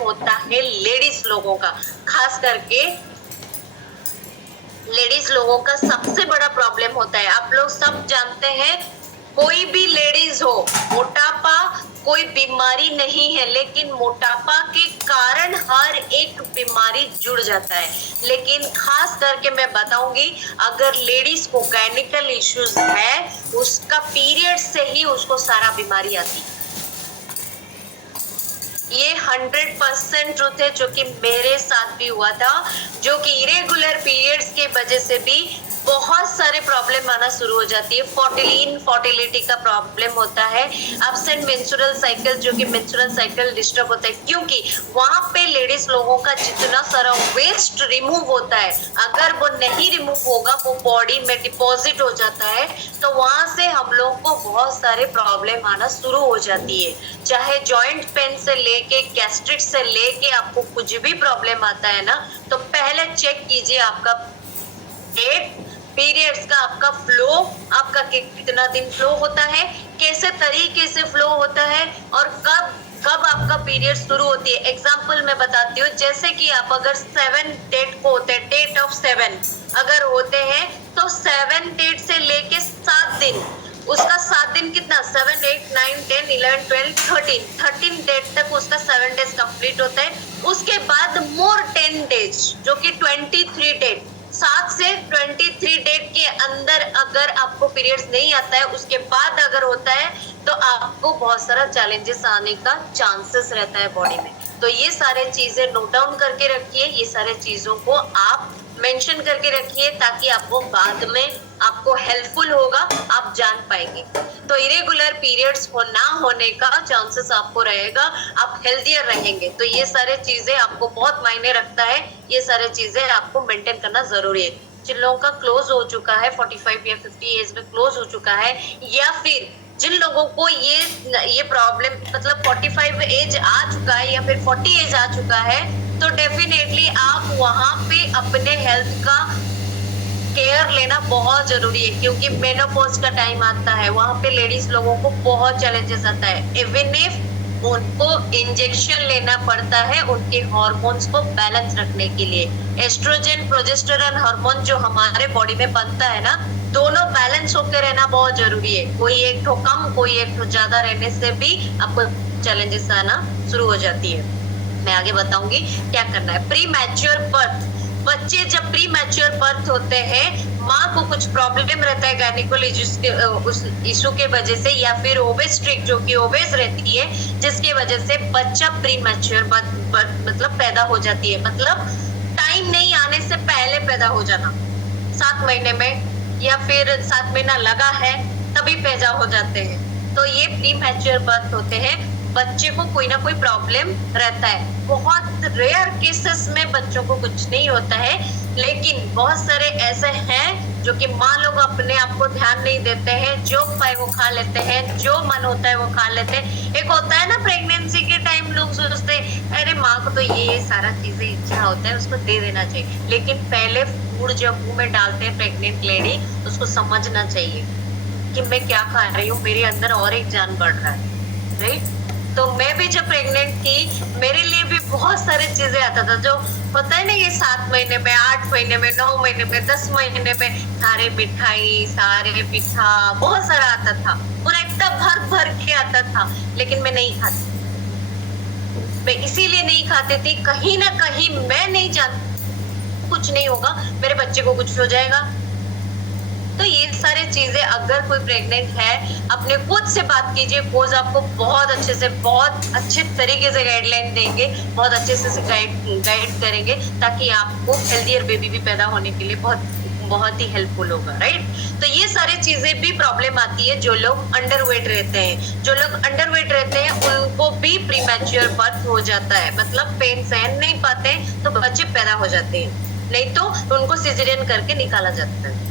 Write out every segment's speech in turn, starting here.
होता है लेडीज लोगों का, खास करके लेडीज लोगों का सबसे बड़ा प्रॉब्लम होता है। आप लोग सब जानते हैं, कोई भी लेडीज हो, मोटापा कोई बीमारी नहीं है, लेकिन मोटापा के कारण हर एक बीमारी जुड़ जाता है। लेकिन खास करके मैं बताऊंगी, अगर लेडीज को गायनिकल इश्यूज है, उसका पीरियड से ही उसको सारा बीमारी आती है। ये 100% ट्रुथ है, जो कि मेरे साथ भी हुआ था, जो कि इरेगुलर पीरियड्स के वजह से भी बहुत सारे प्रॉब्लम आना शुरू हो जाती है। फर्टिलिटी का प्रॉब्लम होता है, एब्सेंट मेंस्ट्रुअल साइकिल, जो कि मेंस्ट्रुअल साइकिल डिस्टर्ब होता है, क्योंकि वहां पे लेडीज लोगों का जितना सारा वेस्ट रिमूव होता है, अगर वो नहीं रिमूव होगा, वो बॉडी में डिपॉजिट हो जाता है, तो वहां से हम लोग को बहुत सारे प्रॉब्लम आना शुरू हो जाती है। चाहे जॉइंट पेन से लेके गैस्ट्रिक से लेके आपको कुछ भी प्रॉब्लम आता है ना, तो पहले चेक कीजिए आपका डेट, पीरियड्स का आपका फ्लो, आपका कितना दिन फ्लो होता है, कैसे तरीके से फ्लो होता है, और कब कब आपका पीरियड शुरू होती है। एग्जाम्पल मैं बताती हूँ, जैसे कि आप अगर 7 डेट को होते हैं, डेट ऑफ 7 अगर होते हैं, तो 7 डेट से लेके 7 दिन, उसका 7 दिन कितना, 7, 8, 9, 10, 11, 12, 13 डेट तक उसका 7 डेज कंप्लीट होता है। उसके बाद मोर 10 डेज, जो कि 23 डेट, 7 से 23 डेट के अंदर अगर आपको पीरियड्स नहीं आता है, उसके बाद अगर होता है, तो आपको बहुत सारा चैलेंजेस आने का चांसेस रहता है बॉडी में। तो ये सारे चीजें नोट डाउन करके रखिए, ये सारे चीजों को आप मेंशन करके रखिए, ताकि आपको बाद में आपको हेल्पफुल होगा, आप जान पाएंगे। तो इरेगुलर पीरियड्स हो ना होने का चांसेस आपको रहेगा, आप हेल्दियर रहेंगे। तो ये सारे चीजें आपको बहुत मायने रखता है, ये सारे चीजें आपको मेंटेन करना जरूरी है। जिन लोगों का क्लोज हो चुका है, 45 या 50 एज में क्लोज हो चुका है, या फिर जिन लोगों को ये प्रॉब्लम मतलब 45 एज आ चुका है या फिर 40 एज आ चुका है, तो डेफिनेटली आप वहां पे अपने हेल्थ का केयर लेना बहुत जरूरी है, क्योंकि मेनोपॉज का टाइम आता है, वहां पे लेडीज लोगों को बहुत चैलेंजेस आता है। इवन इफ उनको इंजेक्शन लेना पड़ता है उनके हार्मोन्स को बैलेंस रखने के लिए। एस्ट्रोजन प्रोजेस्टेरोन हार्मोन जो हमारे बॉडी में बनता है ना, दोनों बैलेंस होकर रहना बहुत जरूरी है। कोई एक ठो कम, कोई एक ठो ज्यादा रहने से भी आपको चैलेंजेस आना शुरू हो जाती है। मैं आगे बताऊंगी क्या करना है। प्री मैच्योर बर्थ, बच्चे जब प्री मैच्योर बर्थ होते हैं, माँ को कुछ प्रॉब्लम रहता है गायनिकल इशू के वजह से, या फिर ओबेस्ट्रिक जो कि ओबेस रहती है, जिसके वजह से बच्चा प्री मैच्योर बर्थ मतलब पैदा हो जाती है, मतलब टाइम नहीं आने से पहले पैदा हो जाना, 7 महीने में या फिर 7 महीना लगा है तभी पैदा हो जाते हैं। तो ये प्री मैच्योर बर्थ होते हैं। बच्चे को कोई ना कोई प्रॉब्लम रहता है, बहुत रेयर केसेस में बच्चों को कुछ नहीं होता है, लेकिन बहुत सारे ऐसे हैं जो कि माँ लोग अपने आप को ध्यान नहीं देते हैं, जो पाए वो खा लेते हैं, जो मन होता है वो खा लेते हैं। एक होता है ना प्रेगनेंसी के टाइम लोग सोचते हैं अरे माँ को तो ये सारा चीजें इच्छा होता है, उसको दे देना चाहिए, लेकिन पहले फूड जब मुंह में डालते हैं प्रेग्नेंट लेडी, उसको समझना चाहिए कि मैं क्या खा रही हूँ, मेरे अंदर और एक जान बढ़ रहा है, राइट। तो मैं भी जब प्रेग्नेंट थी, मेरे लिए भी बहुत सारी चीजें आता था, जो होता है ना ये 7 महीने में, 8 महीने में, 9 महीने में, 10 महीने में, सारे मिठाई, सारे मीठा, बहुत सारा आता था, पूरा इतना भर भर के आता था, लेकिन मैं नहीं खाती। मैं इसीलिए नहीं खाती थी, कहीं ना कहीं मैं नहीं जानती कुछ नहीं होगा, मेरे बच्चे को कुछ हो जाएगा। तो ये सारी चीजें अगर कोई प्रेग्नेंट है, अपने खुद से बात कीजिए, कोच आपको बहुत अच्छे से, बहुत अच्छे तरीके से गाइडलाइन देंगे, बहुत अच्छे से गाइड करेंगे, ताकि आपको हेल्दियर बेबी भी पैदा होने के लिए बहुत ही हेल्पफुल होगा, राइट। तो ये सारी चीजें भी प्रॉब्लम आती है। जो लोग अंडरवेट रहते हैं, जो लोग अंडरवेट रहते हैं उनको भी प्री मैच्योर बर्थ हो जाता है, मतलब पेन सहन नहीं पाते तो बच्चे पैदा हो जाते हैं, नहीं तो उनको सिजेरियन करके निकाला जाता है।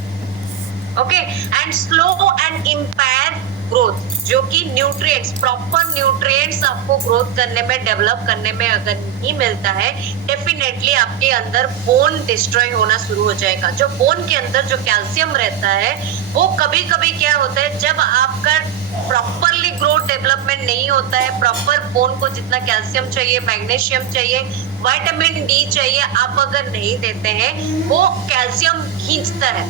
Okay, and slow and empire growth, जो कि न्यूट्रिएंट्स, प्रॉपर न्यूट्रिएंट्स आपको ग्रोथ करने में, डेवलप करने में अगर नहीं मिलता है, डेफिनेटली आपके अंदर बोन डिस्ट्रॉय होना शुरू हो जाएगा। जो बोन के अंदर जो कैल्शियम रहता है, वो कभी कभी क्या होता है, जब आपका प्रॉपरली ग्रोथ डेवलपमेंट नहीं होता है, प्रॉपर बोन को जितना कैल्शियम चाहिए, मैग्नीशियम चाहिए, विटामिन डी चाहिए, आप अगर नहीं देते हैं, वो कैल्शियम खींचता है,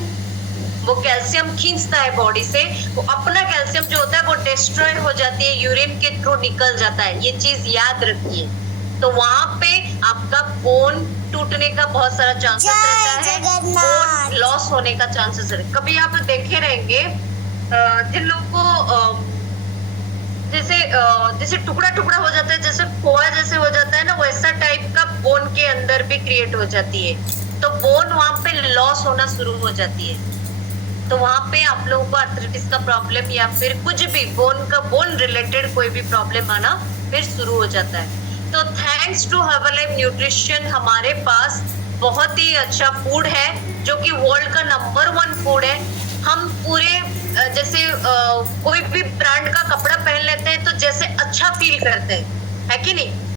वो कैल्शियम खींचता है बॉडी से, वो अपना कैल्शियम जो होता है वो डिस्ट्रॉय हो जाती है, यूरिन के थ्रू निकल जाता है, ये चीज याद रखिए। तो वहां पे आपका बोन टूटने का बहुत सारा चांसेस रहता है, बोन लॉस होने का चांसेस है। कभी आप देखे रहेंगे जिन लोगों को जैसे टुकड़ा टुकड़ा हो जाता है, जैसे खोआ जैसे हो जाता है ना, वैसा टाइप का बोन के अंदर भी क्रिएट हो जाती है, तो बोन वहां पे लॉस होना शुरू हो जाती है। तो वहां पे आप लोगों को आर्थराइटिस का प्रॉब्लम या फिर कुछ भी बोन रिलेटेड कोई भी प्रॉब्लम आना फिर शुरू हो जाता है। तो थैंक्स टू हर्बलाइफ न्यूट्रिशन हमारे पास बहुत ही अच्छा फूड है, जो कि वर्ल्ड का नंबर 1 फूड है। हम पूरे जैसे कोई भी ब्रांड का कपड़ा पहन लेते हैं तो जैसे अच्छा फील करते हैं, है कि नहीं?